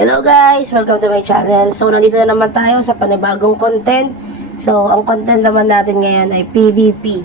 Hello guys! Welcome to my channel. So, nandito na naman tayo sa panibagong content. So, ang content naman natin ngayon ay PVP.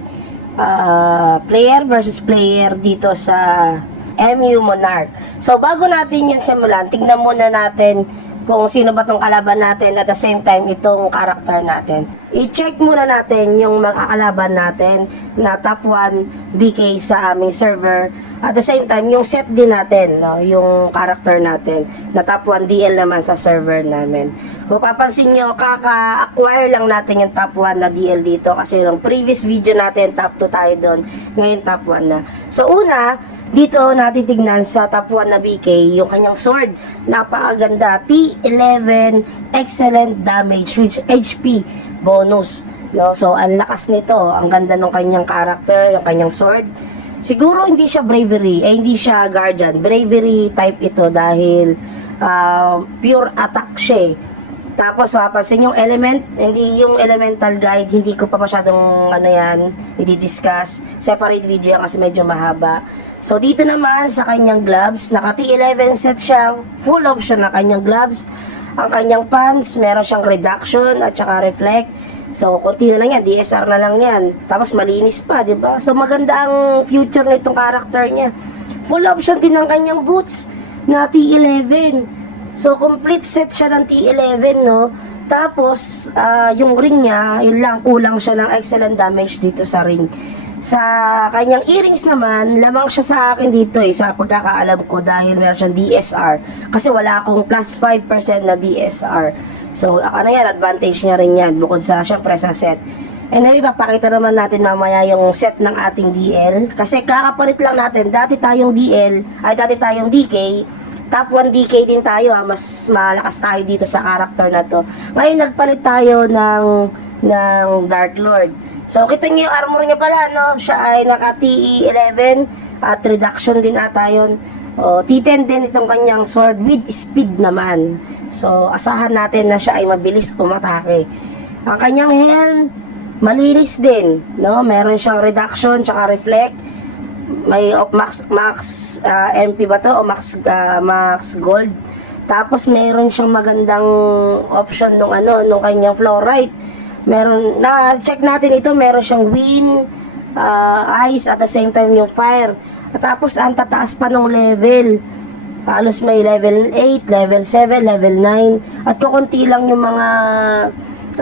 Player versus player dito sa MU Monarch. So, bago natin yung simulan, tignan muna natin kung sino ba tong kalaban natin at the same time itong character natin. I-check muna natin yung mga kalaban natin na top 1 BK sa aming server. At the same time, yung set din natin, no? Yung character natin na top 1 DL naman sa server namin. Kung papansin nyo, kaka-acquire lang natin yung top 1 na DL dito kasi yung previous video natin, top 2 tayo doon. Ngayon, top 1 na. So, una, dito natitignan sa top 1 na BK, yung kanyang sword. Napakaganda. T11 excellent damage with HP bonus. No? So, ang lakas nito. Ang ganda ng kanyang character, yung kanyang sword. Siguro hindi siya bravery, hindi siya guardian. Bravery type ito dahil pure attack siya. Tapos mapapansin yung element, hindi yung elemental guide, hindi ko pa masyadong i-discuss. Separate video yan kasi medyo mahaba. So dito naman sa kanyang gloves, naka T11 set siya, full option na kanyang gloves. Ang kanyang pants, meron siyang reduction at saka reflect. So, konti na lang yan, DSR na lang yan. Tapos malinis pa, di ba? So, maganda ang future na itong character niya. Full option din ng kanyang boots na T11. So, complete set siya ng T11, no? Tapos, yung ring niya, yun lang, kulang siya ng excellent damage dito sa ring. Sa kanyang earrings naman, lamang siya sa akin dito sa pagkakaalam ko dahil meron siyang DSR. Kasi wala akong plus 5% na DSR. So, advantage niya rin yan bukod sa syempre sa set. Anyway, papakita naman natin mamaya yung set ng ating DL. Kasi kakapalit lang natin, dati tayong DK, top 1 DK din tayo mas malakas tayo dito sa character na to. Ngayon nagpalit tayo ng Dark Lord. So, kita niyo yung armor niya pala, no? Siya ay naka TE11 at reduction din ata yun. T10 din itong kanyang sword with speed naman. So, asahan natin na siya ay mabilis umatake. Ang kanyang helm, malinis din, no? Meron siyang reduction, tsaka reflect. May max MP ba to? O max gold. Tapos, meron siyang magandang option nung kanyang fluorite. Meron, na-check natin ito, meron siyang wind, ice, at the same time yung fire. At tapos, ang tataas pa ng level. Halos may level 8, level 7, level 9. At kukunti lang yung mga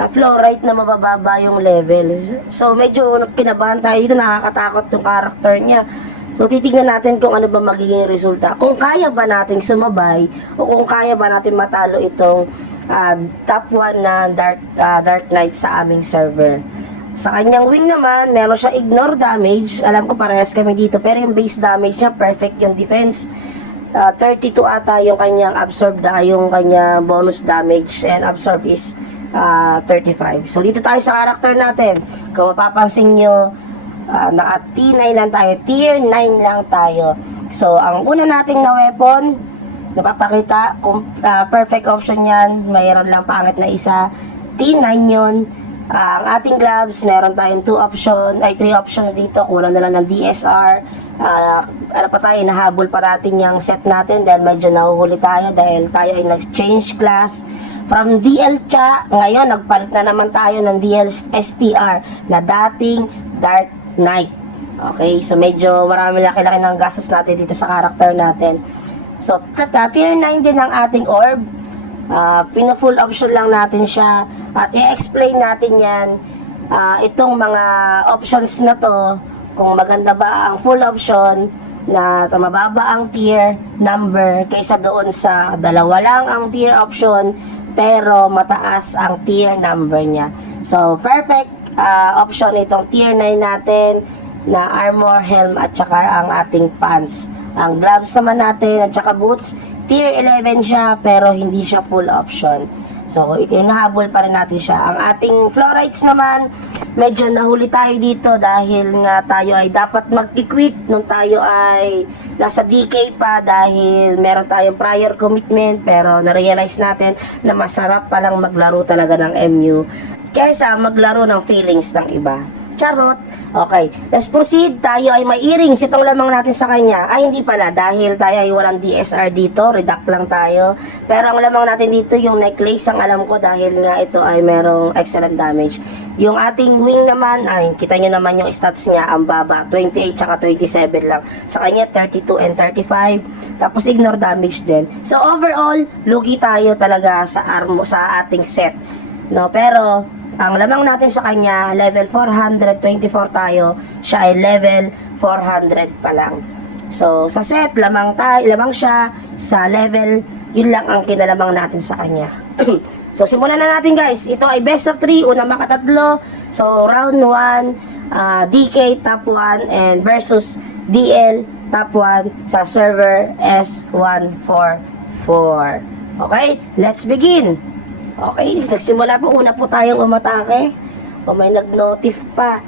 fluorite na mabababa yung level. So, medyo kinabahan tayo dito, nakakatakot yung character niya. So, titignan natin kung ano ba magiging resulta. Kung kaya ba natin sumabay, o kung kaya ba natin matalo itong top 1 na Dark Knight sa aming server. Sa kanyang wing naman, meron siya ignore damage. Alam ko parehas kami dito, pero yung base damage niya, perfect yung defense. 32 ata yung kanyang absorb yung kanyang bonus damage, and absorb is 35. So dito tayo sa character natin. Kung mapapansin nyo, naka T9 lang tayo, tier 9 lang tayo. So ang una nating na weapon, napapakita kung perfect option yan, mayroon lang pangit na isa, T9 yun. Ang ating gloves, meron tayong 3 options dito, kulang na lang ng DSR. Ano pa tayo, nahabol pa natin yung set natin dahil medyo nahuhuli tayo dahil tayo ay nag-change class from DL Cha. Ngayon, nagpalit na naman tayo ng DL STR na dating Dark Knight. Okay, so medyo marami laki-laki ng gastos natin dito sa character natin. So, tier 9 din ang ating orb. Pina-full option lang natin siya at i-explain natin yan, itong mga options na to, kung maganda ba ang full option na mababa ang tier number kaysa doon sa dalawa lang ang tier option pero mataas ang tier number niya. So, perfect option itong tier 9 natin na armor, helm at saka ang ating pants. Ang gloves naman natin at saka boots, tier 11 siya pero hindi siya full option. So, inahabol pa rin natin siya. Ang ating fluorites naman, medyo nahuli tayo dito dahil nga tayo ay dapat mag-quit nung tayo ay nasa DK pa dahil meron tayong prior commitment pero na-realize natin na masarap palang maglaro talaga ng MU kaysa maglaro ng feelings ng iba. Charot. Okay, let's proceed. Tayo ay may earrings. Itong lamang natin sa kanya. Ay, hindi pala. Dahil tayo ay walang DSR dito. Redact lang tayo. Pero ang lamang natin dito, yung necklace, ang alam ko dahil nga ito ay merong excellent damage. Yung ating wing naman, ay, kita nyo naman yung stats niya, ang baba. 28 tsaka 27 lang. Sa kanya, 32 and 35. Tapos, ignore damage din. So, overall, lugi tayo talaga sa sa ating set. No, pero ang lamang natin sa kanya, level 424 tayo, siya ay level 400 pa lang. So, sa set, lamang siya, sa level, yun lang ang kinalamang natin sa kanya. So, simulan na natin guys. Ito ay best of 3, una makatatlo. So, round 1, DK top 1, and versus DL top 1 sa server S144. Okay, let's begin. Okay, nagsimula po, una po tayong umatake. O may nag-notif pa.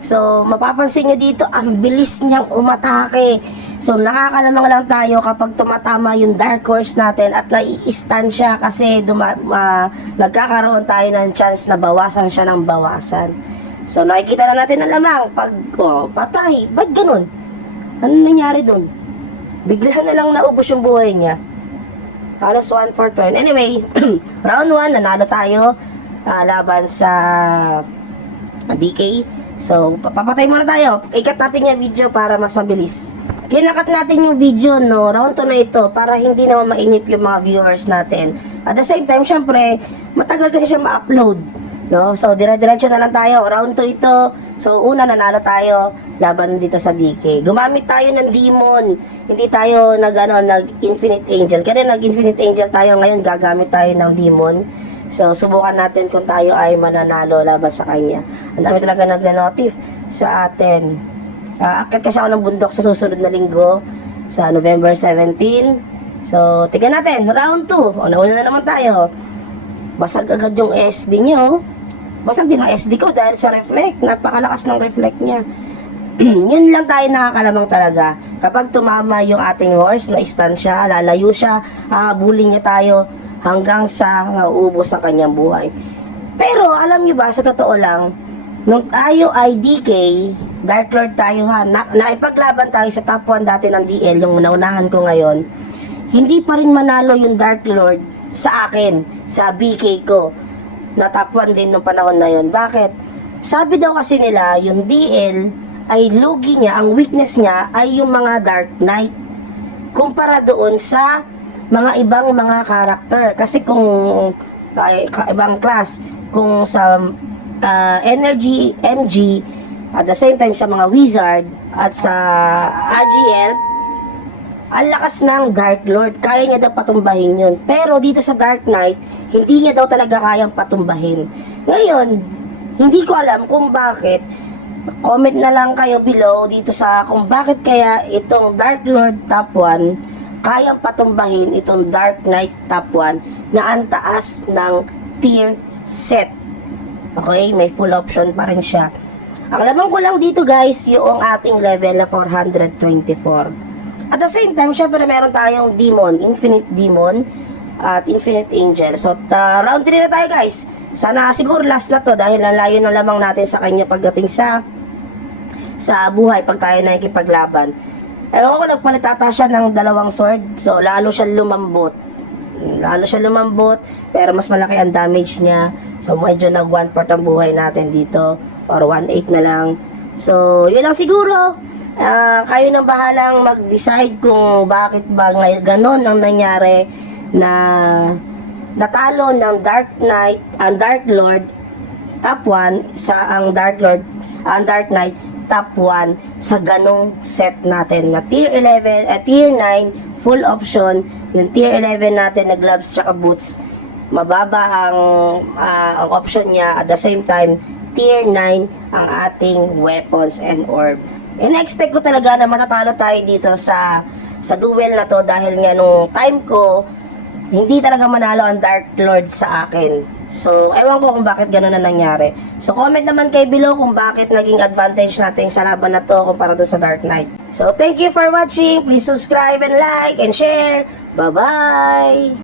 So, mapapansin nyo dito, ang bilis niyang umatake. So, nakakalamang lang tayo kapag tumatama yung dark horse natin at nai-stun siya kasi nagkakaroon tayo ng chance na bawasan siya ng bawasan. So, nakikita na natin ang lamang. Pag, patay. Ba't ganun? Ano nangyari dun? Bigla na lang naubos yung buhay niya. Halos 1-4-20. Anyway, round 1, nanalo tayo laban sa DK. So, papatay muna tayo. Ikat natin yung video para mas mabilis. Kinakat natin yung video, no, round 2 na ito para hindi naman mainip yung mga viewers natin. At the same time, syempre, matagal kasi siya ma-upload. No? So, dire-diretso na lang tayo. Round 2 ito. So, una, nanalo tayo laban dito sa DK. Gumamit tayo ng demon. Hindi tayo nag-infinite angel. Kaya nag-infinite angel tayo. Ngayon, gagamit tayo ng demon. So, subukan natin kung tayo ay mananalo laban sa kanya. Ang dami talaga nag-notif sa atin. Akit kasi ako ng bundok sa susunod na linggo sa November 17. So, tignan natin. Round 2. O, nauna na naman tayo. Basag agad yung SD nyo. Basag din ang SD ko dahil sa reflect. Napakalakas ng reflect niya. Yun lang tayo nakakalamang talaga. Kapag tumama yung ating horse, na-stun siya, lalayo siya, hahabulin niya tayo hanggang sa maubos ang kanyang buhay. Pero alam niyo ba, sa totoo lang, nung tayo ay DK, Dark Lord tayo ha, naipaglaban tayo sa top 1 dati ng DL, yung naunahan ko ngayon, hindi pa rin manalo yung Dark Lord sa akin, sa BK ko, na top 1 din nung panahon na yun. Bakit? Sabi daw kasi nila, yung DL ay lugi niya, ang weakness niya ay yung mga Dark Knight kumpara doon sa mga ibang mga karakter. Kasi kung ibang class, kung sa Energy, MG, at the same time sa mga Wizard at sa AGL, ang lakas ng Dark Lord, kaya niya daw patumbahin yun. Pero dito sa Dark Knight, hindi niya daw talaga kayang patumbahin. Ngayon, hindi ko alam kung bakit. Comment na lang kayo below dito sa kung bakit kaya itong Dark Lord top 1 kayang patumbahin itong Dark Knight top 1 na ang taas ng tier set. Okay, may full option pa rin siya. Ang lamang ko lang dito guys, yung ating level na 424. At the same time, syempre meron tayong demon, infinite demon at infinite angel. So, round 3 na tayo guys. Sana siguro last na to dahil lalayo na lamang natin sa kanya pagdating sa buhay pag tayo nakikipaglaban. Ewan ko, nagpalitata siya ng 2 sword. So, lalo siya lumambot. Pero mas malaki ang damage niya. So, medyo nag 1/4 ang buhay natin dito. Or 1/8 na lang. So, yun lang siguro. Kayo na bahalang mag-decide kung bakit ba ganon ang nangyari na natalo ng Dark Knight, ang Dark Lord top 1 sa ang Dark Knight top 1 sa ganong set natin na tier 11 at tier 9 full option. Yung tier 11 natin na gloves tsaka boots, mababa ang option niya. At the same time, tier 9 ang ating weapons and orb. In-expect ko talaga na matatalo tayo dito sa duel na to dahil nga nung time ko, hindi talaga manalo ang Dark Lord sa akin. So, ewan ko kung bakit gano'n na nangyari. So, comment naman kayo below kung bakit naging advantage natin sa laban na to kumpara doon sa Dark Knight. So, thank you for watching. Please subscribe and like and share. Bye-bye!